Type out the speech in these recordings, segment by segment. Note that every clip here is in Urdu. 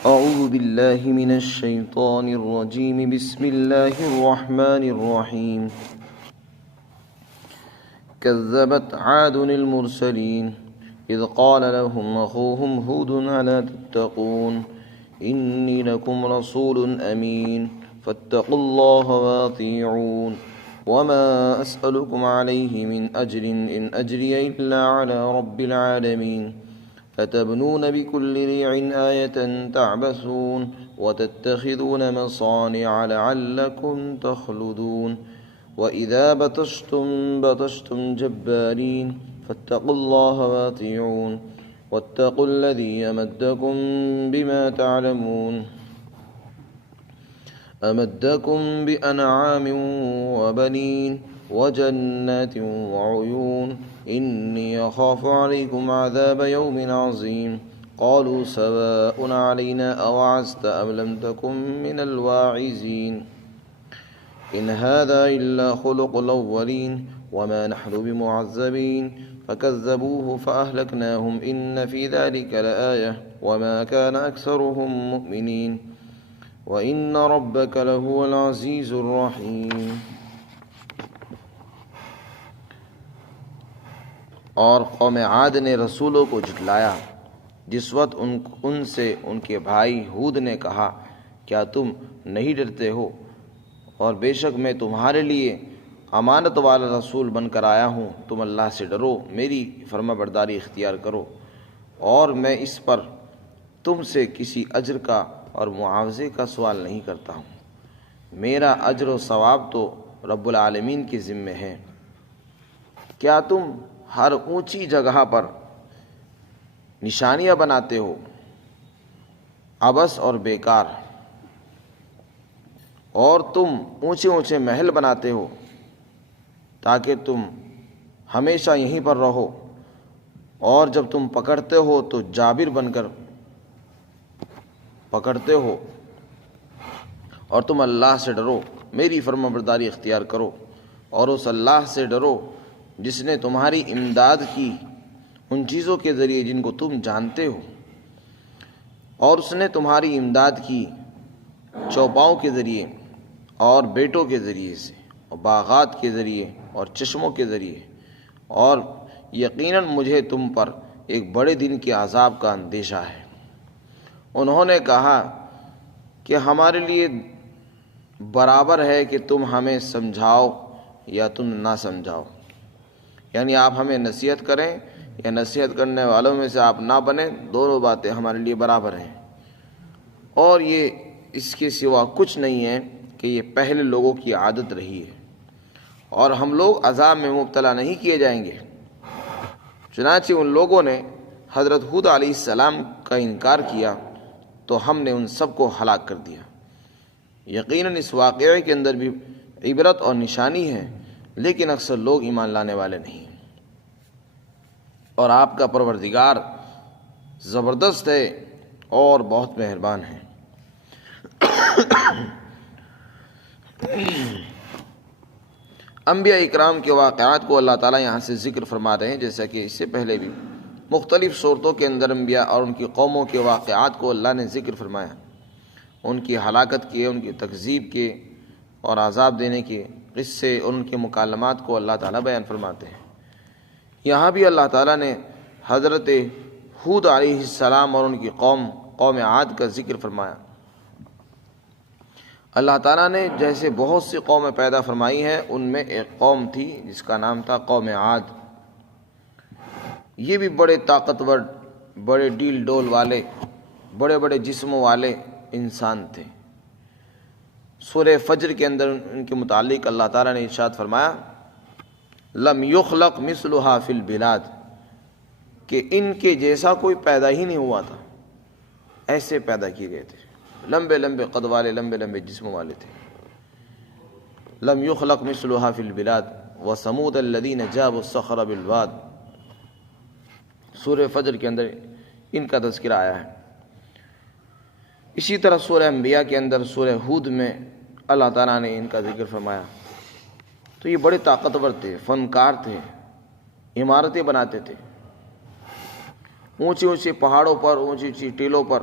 أعوذ بالله من الشيطان الرجيم. بسم الله الرحمن الرحيم. كذبت عاد المرسلين إذ قال لهم أخوهم هود ألا تتقون إني لكم رسول أمين فاتقوا الله وأطيعون وما أسألكم عليه من أجر إن أجري إلا على رب العالمين أتبنون بكل ريع آية تعبثون وتتخذون مصانع لعلكم تخلدون وإذا بطشتم جبارين فاتقوا الله وأطيعون واتقوا الذي أمدكم بما تعلمون أمدكم بأنعام وبنين وجنات وعيون إني أخاف عليكم عذاب يوم عظيم قالوا سواء علينا أوعظت أم لم تكن من الواعظين إن هذا إلا خلق الأولين وما نحن بمعذبين فكذبوه فأهلكناهم إن في ذلك لآية وما كان أكثرهم مؤمنين وإن ربك لهو العزيز الرحيم. اور قوم عاد نے رسولوں کو جھٹلایا جس وقت ان سے ان کے بھائی ہود نے کہا کیا تم نہیں ڈرتے ہو اور بے شک میں تمہارے لیے امانت والا رسول بن کر آیا ہوں. تم اللہ سے ڈرو، میری فرما برداری اختیار کرو اور میں اس پر تم سے کسی اجر کا اور معاوضے کا سوال نہیں کرتا ہوں. میرا اجر و ثواب تو رب العالمین کے ذمے ہے. کیا تم ہر اونچی جگہ پر نشانیاں بناتے ہو عبث اور بیکار، اور تم اونچے اونچے محل بناتے ہو تاکہ تم ہمیشہ یہیں پر رہو، اور جب تم پکڑتے ہو تو جابر بن کر پکڑتے ہو. اور تم اللہ سے ڈرو، میری فرما برداری اختیار کرو اور اس اللہ سے ڈرو جس نے تمہاری امداد کی ان چیزوں کے ذریعے جن کو تم جانتے ہو، اور اس نے تمہاری امداد کی چوپاؤں کے ذریعے اور بیٹوں کے ذریعے سے اور باغات کے ذریعے اور چشموں کے ذریعے، اور یقیناً مجھے تم پر ایک بڑے دن کے عذاب کا اندیشہ ہے. انہوں نے کہا کہ ہمارے لیے برابر ہے کہ تم ہمیں سمجھاؤ یا تم نہ سمجھاؤ، یعنی آپ ہمیں نصیحت کریں یا نصیحت کرنے والوں میں سے آپ نہ بنیں، دونوں باتیں ہمارے لیے برابر ہیں. اور یہ اس کے سوا کچھ نہیں ہے کہ یہ پہلے لوگوں کی عادت رہی ہے اور ہم لوگ عذاب میں مبتلا نہیں کیے جائیں گے. چنانچہ ان لوگوں نے حضرت ہود علیہ السلام کا انکار کیا تو ہم نے ان سب کو ہلاک کر دیا. یقیناً اس واقعے کے اندر بھی عبرت اور نشانی ہے، لیکن اکثر لوگ ایمان لانے والے نہیں. اور آپ کا پروردگار زبردست ہے اور بہت مہربان ہے. انبیاء اکرام کے واقعات کو اللہ تعالیٰ یہاں سے ذکر فرما رہے ہیں، جیسا کہ اس سے پہلے بھی مختلف صورتوں کے اندر انبیاء اور ان کی قوموں کے واقعات کو اللہ نے ذکر فرمایا، ان کی ہلاکت کے، ان کی تکذیب کے اور عذاب دینے کے قصے اور ان کے مکالمات کو اللہ تعالیٰ بیان فرماتے ہیں. یہاں بھی اللہ تعالیٰ نے حضرت ہود علیہ السلام اور ان کی قوم عاد کا ذکر فرمایا. اللہ تعالیٰ نے جیسے بہت سی قومیں پیدا فرمائی ہیں، ان میں ایک قوم تھی جس کا نام تھا قوم عاد. یہ بھی بڑے طاقتور، بڑے ڈیل ڈول والے، بڑے بڑے جسموں والے انسان تھے. سورہ فجر کے اندر ان کے متعلق اللہ تعالیٰ نے ارشاد فرمایا لم یخلق مثلھا فی البلاد، کہ ان کے جیسا کوئی پیدا ہی نہیں ہوا تھا. ایسے پیدا کیے گئے تھے، لمبے لمبے قد والے، لمبے لمبے جسموں والے تھے. لم یخلق مثلھا فی البلاد وثمود الذین جابوا الصخر بالواد. سورہ فجر کے اندر ان کا تذکرہ آیا ہے. اسی طرح سورہ انبیاء کے اندر سورہ ہود میں اللہ تعالیٰ نے ان کا ذکر فرمایا. تو یہ بڑے طاقتور تھے، فنکار تھے، عمارتیں بناتے تھے. اونچے اونچے پہاڑوں پر، اونچی اونچی ٹیلوں پر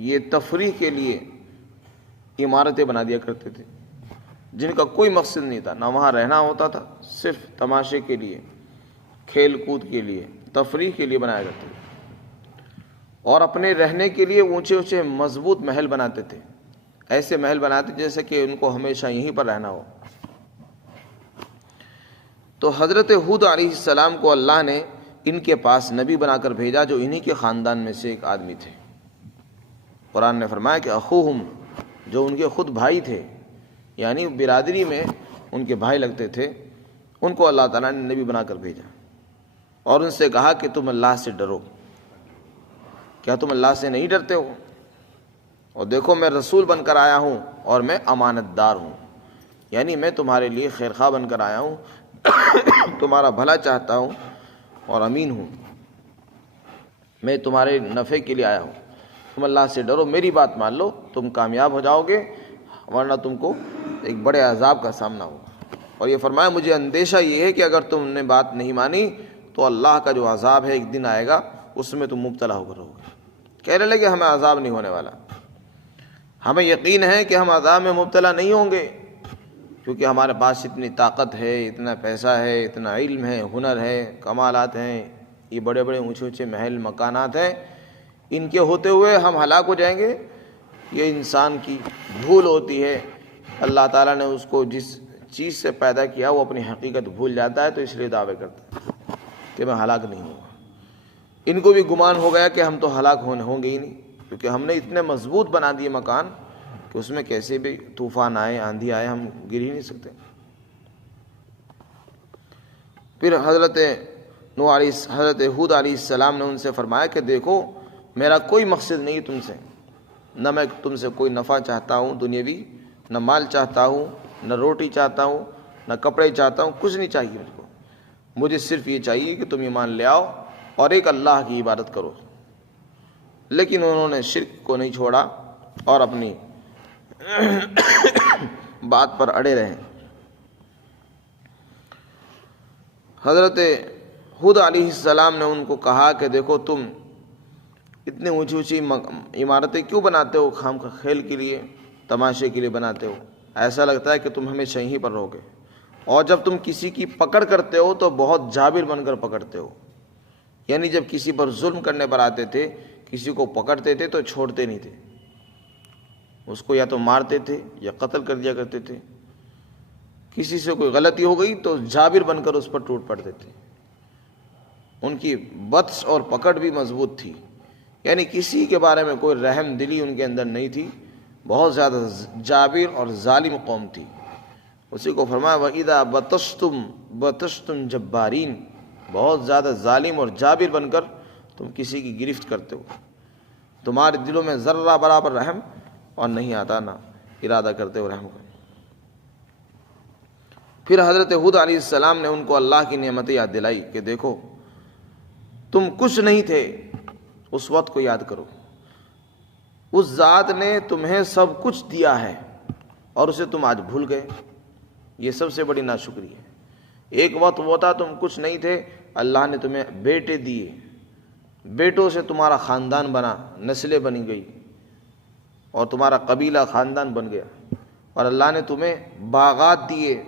یہ تفریح کے لیے عمارتیں بنا دیا کرتے تھے جن کا کوئی مقصد نہیں تھا، نہ وہاں رہنا ہوتا تھا، صرف تماشے کے لیے، کھیل کود کے لیے، تفریح کے لیے بنایا کرتے تھے، اور اپنے رہنے کے لیے اونچے اونچے مضبوط محل بناتے تھے، ایسے محل بناتے جیسے کہ ان کو ہمیشہ یہیں پر رہنا ہو۔ تو حضرت ہود علیہ السلام کو اللہ نے ان کے پاس نبی بنا کر بھیجا جو انہی کے خاندان میں سے ایک آدمی تھے۔ قرآن نے فرمایا کہ اخوہم، جو ان کے خود بھائی تھے، یعنی برادری میں ان کے بھائی لگتے تھے، ان کو اللہ تعالیٰ نے نبی بنا کر بھیجا اور ان سے کہا کہ تم اللہ سے ڈرو۔ کیا تم اللہ سے نہیں ڈرتے ہو؟ اور دیکھو میں رسول بن کر آیا ہوں اور میں امانت دار ہوں، یعنی میں تمہارے لیے خیر خواہ بن کر آیا ہوں، تمہارا بھلا چاہتا ہوں اور امین ہوں، میں تمہارے نفع کے لیے آیا ہوں۔ تم اللہ سے ڈرو، میری بات مان لو، تم کامیاب ہو جاؤ گے، ورنہ تم کو ایک بڑے عذاب کا سامنا ہوگا۔ اور یہ فرمایا مجھے اندیشہ یہ ہے کہ اگر تم نے بات نہیں مانی تو اللہ کا جو عذاب ہے ایک دن آئے گا، اس میں تم مبتلا ہو کر رہو گے۔ کہنے لگے ہمیں عذاب نہیں ہونے والا، ہمیں یقین ہے کہ ہم عذاب میں مبتلا نہیں ہوں گے، کیونکہ ہمارے پاس اتنی طاقت ہے، اتنا پیسہ ہے، اتنا علم ہے، ہنر ہے، کمالات ہیں، یہ بڑے بڑے اونچے اونچے محل مکانات ہیں، ان کے ہوتے ہوئے ہم ہلاک ہو جائیں گے۔ یہ انسان کی بھول ہوتی ہے، اللہ تعالیٰ نے اس کو جس چیز سے پیدا کیا وہ اپنی حقیقت بھول جاتا ہے، تو اس لیے دعوے کرتا ہے کہ میں ہلاک نہیں ہوں گا۔ ان کو بھی گمان ہو گیا کہ ہم تو ہلاک ہوں گے ہی نہیں، کیونکہ ہم نے اتنے مضبوط بنا دیے مکان کہ اس میں کیسے بھی طوفان آئے، آندھی آئے، ہم گر ہی نہیں سکتے۔ پھر حضرت ہود علیہ السلام نے ان سے فرمایا کہ دیکھو میرا کوئی مقصد نہیں تم سے، نہ میں تم سے کوئی نفع چاہتا ہوں دنیاوی، نہ مال چاہتا ہوں، نہ روٹی چاہتا ہوں، نہ کپڑے چاہتا ہوں، کچھ نہیں چاہیے مجھ کو۔ مجھے صرف یہ چاہیے کہ تم ایمان لے آؤ اور ایک اللہ کی عبادت کرو۔ لیکن انہوں نے شرک کو نہیں چھوڑا اور اپنی بات پر اڑے رہے۔ حضرت ہود علیہ السلام نے ان کو کہا کہ دیکھو تم اتنی اونچی اونچی عمارتیں کیوں بناتے ہو؟ خام کا کھیل کے لیے، تماشے کے لیے بناتے ہو، ایسا لگتا ہے کہ تم ہمیشہ یہیں پر رہو گے، اور جب تم کسی کی پکڑ کرتے ہو تو بہت جابر بن کر پکڑتے ہو، یعنی جب کسی پر ظلم کرنے پر آتے تھے، کسی کو پکڑتے تھے تو چھوڑتے نہیں تھے، اس کو یا تو مارتے تھے یا قتل کر دیا کرتے تھے، کسی سے کوئی غلطی ہو گئی تو جابر بن کر اس پر ٹوٹ پڑتے تھے۔ ان کی بطش اور پکڑ بھی مضبوط تھی، یعنی کسی کے بارے میں کوئی رحم دلی ان کے اندر نہیں تھی، بہت زیادہ جابر اور ظالم قوم تھی۔ اسی کو فرمایا وَإِذَا بَطَشْتُمْ جَبَّارِينَ، بہت زیادہ ظالم اور جابر بن کر تم کسی کی گرفت کرتے ہو، تمہارے دلوں میں ذرہ برابر رحم اور نہیں آتا، نہ ارادہ کرتے ہو رحم کا۔ پھر حضرت ہود علیہ السلام نے ان کو اللہ کی نعمتیں یاد دلائی کہ دیکھو تم کچھ نہیں تھے، اس وقت کو یاد کرو، اس ذات نے تمہیں سب کچھ دیا ہے اور اسے تم آج بھول گئے، یہ سب سے بڑی ناشکری ہے۔ ایک وقت وہ تھا تم کچھ نہیں تھے، اللہ نے تمہیں بیٹے دیے، بیٹوں سے تمہارا خاندان بنا، نسلیں بنی گئی اور تمہارا قبیلہ خاندان بن گیا، اور اللہ نے تمہیں باغات دیے،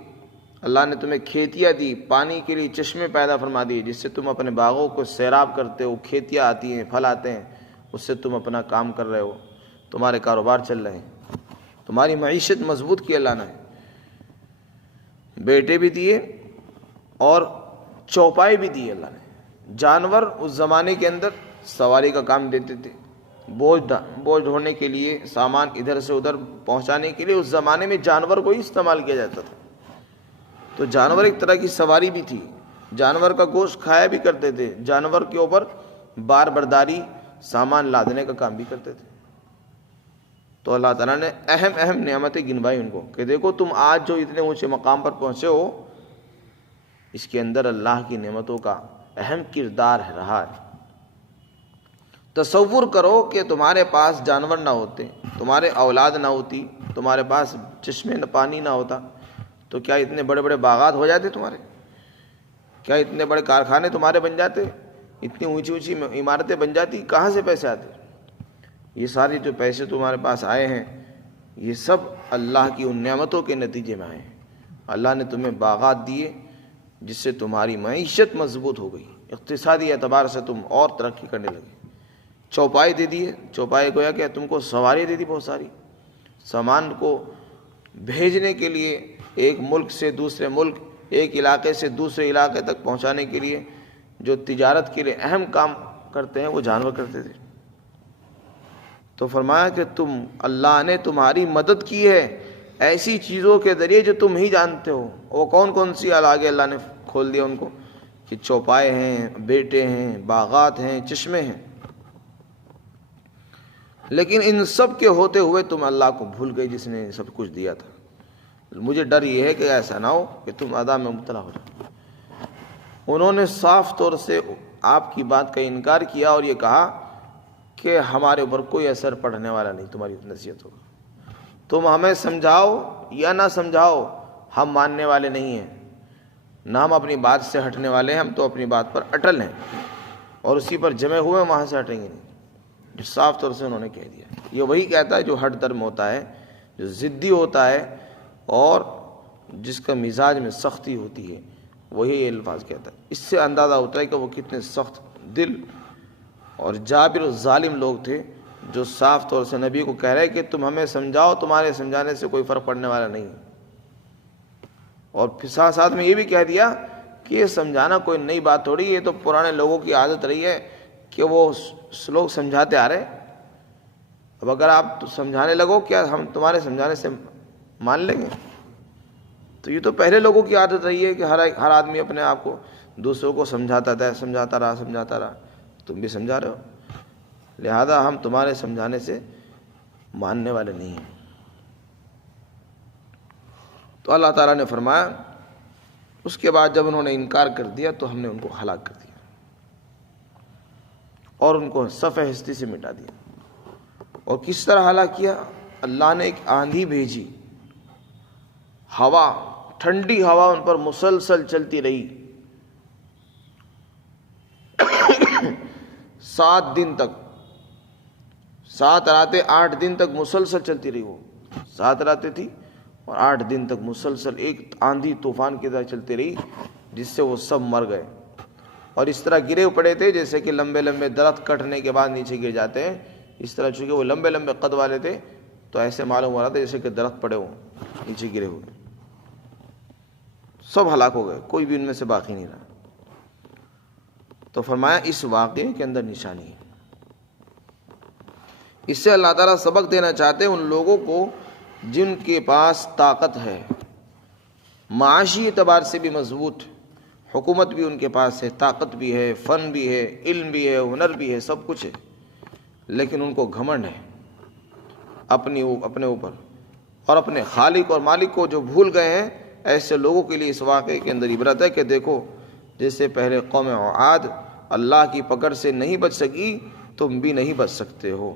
اللہ نے تمہیں کھیتیاں دی، پانی کے لیے چشمے پیدا فرما دیے جس سے تم اپنے باغوں کو سیراب کرتے ہو، کھیتیاں آتی ہیں، پھل آتے ہیں، اس سے تم اپنا کام کر رہے ہو، تمہارے کاروبار چل رہے ہیں، تمہاری معیشت مضبوط کی اللہ نے، بیٹے بھی دیے اور چوپائے بھی دیے اللہ نے۔ جانور اس زمانے کے اندر سواری کا کام دیتے تھے، بوجھ ڈھونے کے لیے، سامان ادھر سے ادھر پہنچانے کے لیے اس زمانے میں جانور کو ہی استعمال کیا جاتا تھا، تو جانور ایک طرح کی سواری بھی تھی، جانور کا گوشت کھایا بھی کرتے تھے، جانور کے اوپر بار برداری، سامان لادنے کا کام بھی کرتے تھے۔ تو اللہ تعالیٰ نے اہم نعمتیں گنوائی ان کو کہ دیکھو تم آج جو اتنے اونچے مقام پر پہنچے ہو، اس کے اندر اللہ کی نعمتوں کا اہم کردار رہا ہے۔ تصور کرو کہ تمہارے پاس جانور نہ ہوتے، تمہارے اولاد نہ ہوتی، تمہارے پاس چشمے پانی نہ ہوتا، تو کیا اتنے بڑے بڑے باغات ہو جاتے تمہارے؟ کیا اتنے بڑے کارخانے تمہارے بن جاتے؟ اتنی اونچی اونچی عمارتیں بن جاتی؟ کہاں سے پیسے آتے؟ یہ سارے جو پیسے تمہارے پاس آئے ہیں یہ سب اللہ کی ان نعمتوں کے نتیجے میں آئے ہیں. اللہ نے تمہیں باغات دیے جس سے تمہاری معیشت مضبوط ہو گئی، اقتصادی اعتبار سے تم اور ترقی کرنے لگے. چوپائے دے دیے، چوپائے گویا کہ تم کو سواری دے دی بہت ساری، سامان کو بھیجنے کے لیے ایک ملک سے دوسرے ملک، ایک علاقے سے دوسرے علاقے تک پہنچانے کے لیے جو تجارت کے لیے اہم کام کرتے ہیں وہ جانور کرتے تھے. تو فرمایا کہ اللہ نے تمہاری مدد کی ہے ایسی چیزوں کے ذریعے جو تم ہی جانتے ہو. وہ کون کون سی آگے اللہ نے کھول دیا ان کو کہ چوپائے ہیں، بیٹے ہیں، باغات ہیں، چشمے ہیں. لیکن ان سب کے ہوتے ہوئے تم اللہ کو بھول گئے جس نے سب کچھ دیا تھا. مجھے ڈر یہ ہے کہ ایسا نہ ہو کہ تم ادا میں مبتلا ہو جاؤ. انہوں نے صاف طور سے آپ کی بات کا انکار کیا اور یہ کہا کہ ہمارے اوپر کوئی اثر پڑنے والا نہیں تمہاری نصیحت ہوگا. تم ہمیں سمجھاؤ یا نہ سمجھاؤ ہم ماننے والے نہیں ہیں، نہ ہم اپنی بات سے ہٹنے والے ہیں. ہم تو اپنی بات پر اٹل ہیں اور اسی پر جمے ہوئے وہاں سے ہٹیں گے نہیں. جو صاف طور سے انہوں نے کہہ دیا. یہ وہی کہتا ہے جو ہٹ درم ہوتا ہے، جو ضدی ہوتا ہے اور جس کا مزاج میں سختی ہوتی ہے، وہی یہ الفاظ کہتا ہے. اس سے اندازہ ہوتا ہے کہ وہ کتنے سخت دل اور جابر و ظالم لوگ تھے جو صاف طور سے نبی کو کہہ رہے کہ تم ہمیں سمجھاؤ، تمہارے سمجھانے سے کوئی فرق پڑنے والا نہیں. اور پھر ساتھ میں یہ بھی کہہ دیا کہ یہ سمجھانا کوئی نئی بات تھوڑی، یہ تو پرانے لوگوں کی عادت رہی ہے کہ وہ لوگ سمجھاتے آ رہے. اب اگر آپ سمجھانے لگو کیا ہم تمہارے سمجھانے سے مان لیں گے؟ تو یہ تو پہلے لوگوں کی عادت رہی ہے کہ ہر آدمی اپنے آپ کو دوسروں کو سمجھاتا رہا. تم بھی سمجھا رہے ہو، لہذا ہم تمہارے سمجھانے سے ماننے والے نہیں ہیں. تو اللہ تعالیٰ نے فرمایا اس کے بعد جب انہوں نے انکار کر دیا تو ہم نے ان کو ہلاک کر دیا اور ان کو صفحہ ہستی سے مٹا دیا. اور کس طرح ہلاک کیا؟ اللہ نے ایک آندھی بھیجی، ہوا، ٹھنڈی ہوا ان پر مسلسل چلتی رہی 7 دن تک، 7 راتیں 8 دن تک مسلسل چلتی رہی. وہ 7 راتیں تھی اور 8 دن تک مسلسل ایک آندھی طوفان کی طرح چلتی رہی جس سے وہ سب مر گئے. اور اس طرح گرے پڑے تھے جیسے کہ لمبے لمبے درخت کٹنے کے بعد نیچے گر جاتے ہیں. اس طرح چونکہ وہ لمبے لمبے قد والے تھے تو ایسے معلوم ہو رہا تھا جیسے کہ درخت پڑے ہوں نیچے گرے ہوئے. سب ہلاک ہو گئے، کوئی بھی ان میں سے باقی نہیں رہا. تو فرمایا اس واقعے کے اندر نشانی ہے. اس سے اللہ تعالیٰ سبق دینا چاہتے ہیں ان لوگوں کو جن کے پاس طاقت ہے، معاشی اعتبار سے بھی مضبوط، حکومت بھی ان کے پاس ہے، طاقت بھی ہے، فن بھی ہے، علم بھی ہے، ہنر بھی ہے، سب کچھ ہے، لیکن ان کو گھمنڈ ہے اپنے اوپر اور اپنے خالق اور مالک کو جو بھول گئے ہیں. ایسے لوگوں کے لیے اس واقعے کے اندر عبرت ہے کہ دیکھو جیسے پہلے قوم عاد اللہ کی پکڑ سے نہیں بچ سکی، تم بھی نہیں بچ سکتے ہو.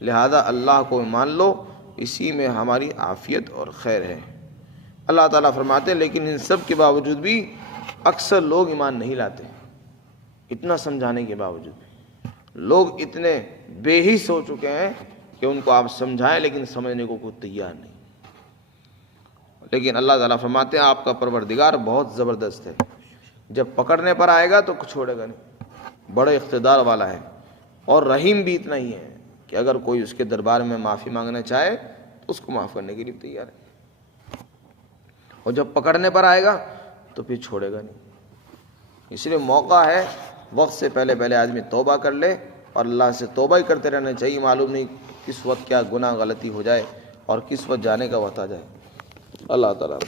لہذا اللہ کو مان لو، اسی میں ہماری عافیت اور خیر ہے. اللہ تعالیٰ فرماتے ہیں لیکن ان سب کے باوجود بھی اکثر لوگ ایمان نہیں لاتے. اتنا سمجھانے کے باوجود بھی لوگ اتنے بے حس ہو چکے ہیں کہ ان کو آپ سمجھائیں لیکن سمجھنے کو کوئی تیار نہیں. لیکن اللہ تعالیٰ فرماتے ہیں آپ کا پروردگار بہت زبردست ہے، جب پکڑنے پر آئے گا تو چھوڑے گا نہیں. بڑے اقتدار والا ہے اور رحیم بھی اتنا ہی ہے کہ اگر کوئی اس کے دربار میں معافی مانگنا چاہے تو اس کو معاف کرنے کے لیے تیار ہے، اور جب پکڑنے پر آئے گا تو پھر چھوڑے گا نہیں. اس لیے موقع ہے وقت سے پہلے آدمی توبہ کر لے اور اللہ سے توبہ ہی کرتے رہنا چاہیے. معلوم نہیں کس وقت کیا گناہ غلطی ہو جائے اور کس وقت جانے کا وقت آ جائے. اللہ تعالیٰ